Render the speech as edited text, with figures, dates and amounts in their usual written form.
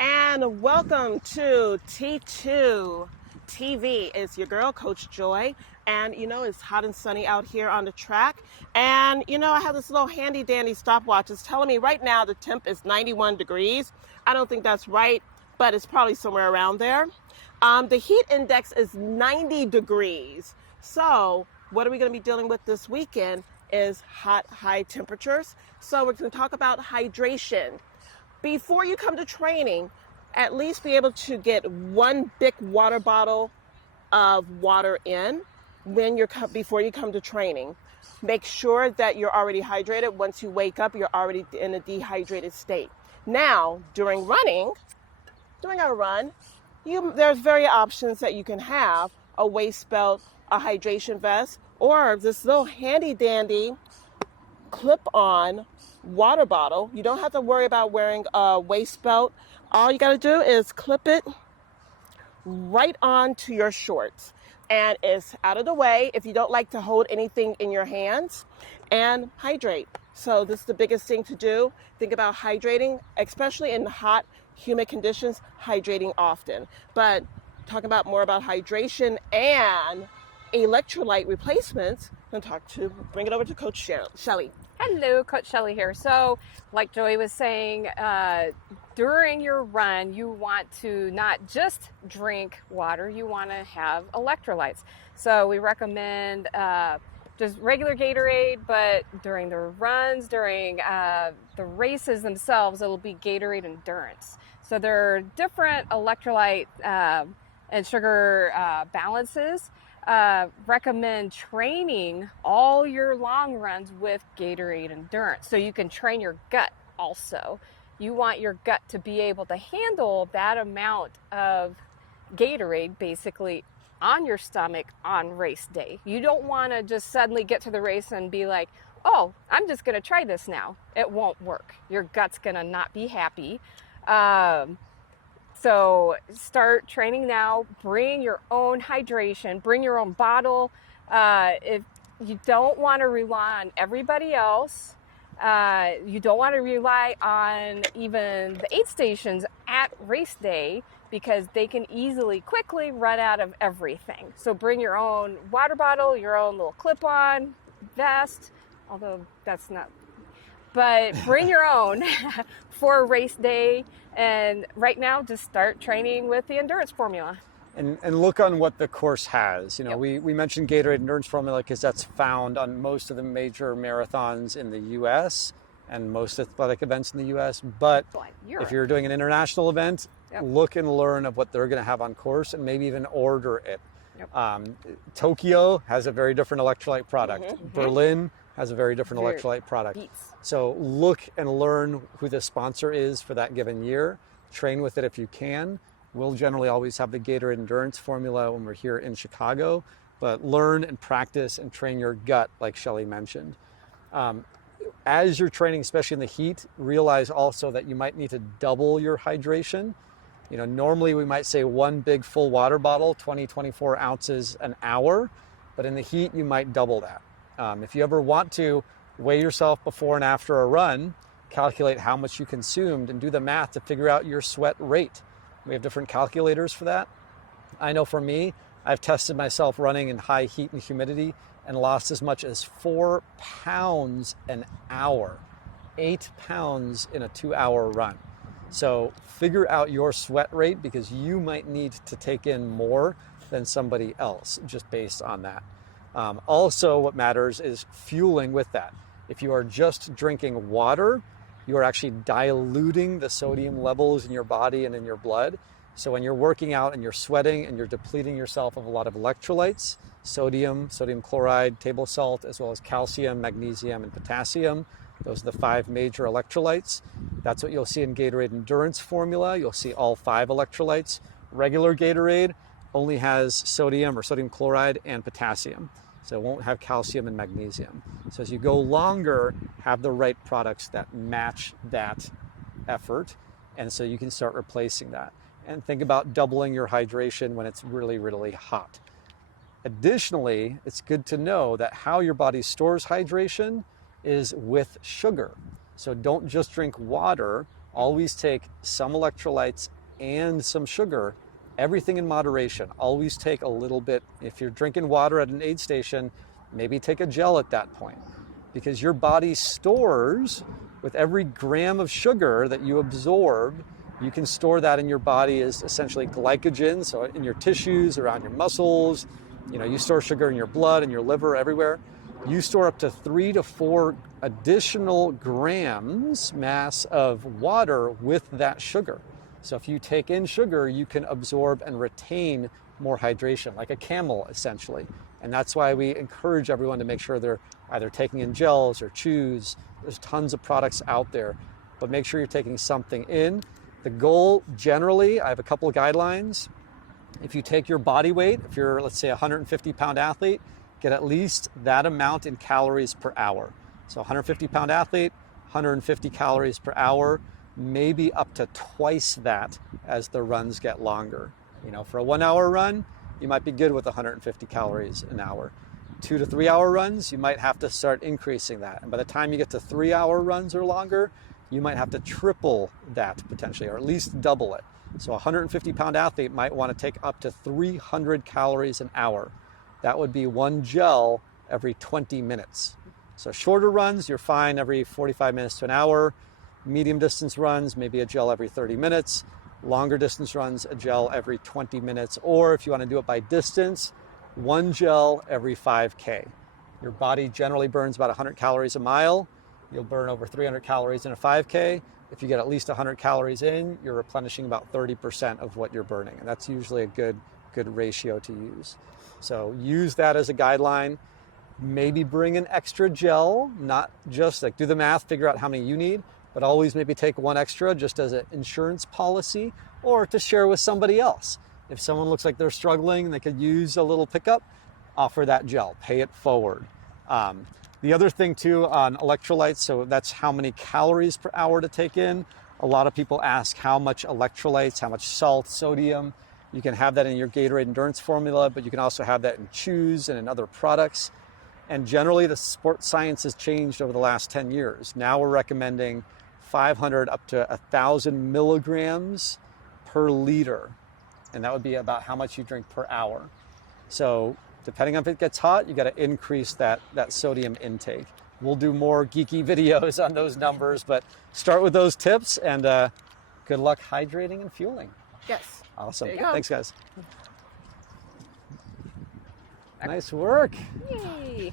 And welcome to T2 TV. It's your girl, Coach Joy. And it's hot and sunny out here on the track. And I have this little handy dandy stopwatch. It's telling me right now the temp is 91 degrees. I don't think that's right, but it's probably somewhere around there. The heat index is 90 degrees. So what are we going to be dealing with this weekend is hot, high temperatures. So we're going to talk about hydration. Before you come to training, at least be able to get one big water bottle of water in before you come to training. Make sure that you're already hydrated. Once you wake up, you're already in a dehydrated state. Now, during our run, there's various options that you can have: a waist belt, a hydration vest, or this little handy dandy clip-on water bottle. You don't have to worry about wearing a waist belt. All you got to do is clip it right onto your shorts, and it's out of the way if you don't like to hold anything in your hands, and hydrate. So this is the biggest thing to do. Think about hydrating, especially in hot, humid conditions, hydrating often. But talking about more about hydration and electrolyte replacements, I'm going to bring it over to Coach Shelley. Hello, Coach Shelley here. So, like Joey was saying, during your run, you want to not just drink water, you want to have electrolytes. So we recommend just regular Gatorade, but during the runs, during the races themselves, it'll be Gatorade Endurance. So there are different electrolyte and sugar balances. Recommend training all your long runs with Gatorade Endurance so you can train your gut also. You want your gut to be able to handle that amount of Gatorade basically on your stomach on race day. You don't want to just suddenly get to the race and be like, oh, I'm just going to try this now. It won't work. Your gut's going to not be happy. So start training now. Bring your own hydration. Bring your own bottle. If you don't want to rely on everybody else, you don't want to rely on even the aid stations at race day because they can quickly run out of everything. So bring your own water bottle, your own little clip-on vest, although that's not, but bring your own for race day. And right now, just start training with the endurance formula. And look on what the course has. Yep. We mentioned Gatorade Endurance Formula because that's found on most of the major marathons in the U.S. and most athletic events in the U.S. But if you're doing an international event, yep, look and learn of what they're going to have on course and maybe even order it. Yep. Tokyo has a very different electrolyte product. Mm-hmm. Berlin has a very different electrolyte product. Beats. So look and learn who the sponsor is for that given year. Train with it if you can. We'll generally always have the Gatorade Endurance Formula when we're here in Chicago, but learn and practice and train your gut like Shelley mentioned. As you're training, especially in the heat, realize also that you might need to double your hydration. Normally we might say one big full water bottle, 24 ounces an hour, but in the heat you might double that. If you ever want to weigh yourself before and after a run, calculate how much you consumed and do the math to figure out your sweat rate. We have different calculators for that. I know for me, I've tested myself running in high heat and humidity and lost as much as 4 pounds an hour, 8 pounds in a 2-hour run. So figure out your sweat rate because you might need to take in more than somebody else just based on that. Also, what matters is fueling with that. If you are just drinking water, you are actually diluting the sodium levels in your body and in your blood. So when you're working out and you're sweating and you're depleting yourself of a lot of electrolytes, sodium chloride, table salt, as well as calcium, magnesium, and potassium, those are the 5 major electrolytes. That's what you'll see in Gatorade Endurance Formula. You'll see all 5 electrolytes. Regular Gatorade only has sodium or sodium chloride and potassium. So it won't have calcium and magnesium. So as you go longer, have the right products that match that effort. And so you can start replacing that. And think about doubling your hydration when it's really, really hot. Additionally, it's good to know that how your body stores hydration is with sugar. So don't just drink water, always take some electrolytes and some sugar, everything in moderation. Always take a little bit. If you're drinking water at an aid station, maybe take a gel at that point, because your body stores, with every gram of sugar that you absorb, you can store that in your body as essentially glycogen, so in your tissues, around your muscles. You store sugar in your blood, in your liver, everywhere. You store up to 3 to 4 additional grams mass of water with that sugar. So if you take in sugar, you can absorb and retain more hydration, like a Camel, essentially. And that's why we encourage everyone to make sure they're either taking in gels or chews. There's tons of products out there, but make sure you're taking something in. The goal, generally, I have a couple of guidelines. If you take your body weight, if you're, let's say, a 150-pound athlete, get at least that amount in calories per hour. So 150-pound athlete, 150 calories per hour, maybe up to twice that as the runs get longer. For a 1-hour run, you might be good with 150 calories an hour. 2 to 3 hour runs, you might have to start increasing that. And by the time you get to 3-hour runs or longer, you might have to triple that potentially, or at least double it. So a 150-pound athlete might want to take up to 300 calories an hour. That would be 1 gel every 20 minutes. So shorter runs, you're fine every 45 minutes to an hour. Medium distance runs, maybe a gel every 30 minutes. Longer distance runs, a gel every 20 minutes. Or if you want to do it by distance, 1 gel every 5K. Your body generally burns about 100 calories a mile. You'll burn over 300 calories in a 5K. If you get at least 100 calories in, you're replenishing about 30% of what you're burning. And that's usually a good ratio to use. So use that as a guideline. Maybe bring an extra gel, not just do the math, figure out how many you need, but always maybe take 1 extra just as an insurance policy, or to share with somebody else. If someone looks like they're struggling and they could use a little pickup, offer that gel, pay it forward. The other thing too on electrolytes, so that's how many calories per hour to take in. A lot of people ask how much electrolytes, how much salt, sodium. You can have that in your Gatorade endurance formula, but you can also have that in chews and in other products. And generally the sports science has changed over the last 10 years. Now we're recommending 500 up to 1,000 milligrams per liter. And that would be about how much you drink per hour. So depending on if it gets hot, you got to increase that sodium intake. We'll do more geeky videos on those numbers, but start with those tips, and good luck hydrating and fueling. Yes. Awesome. There you go. Thanks, guys. Nice work. Yay!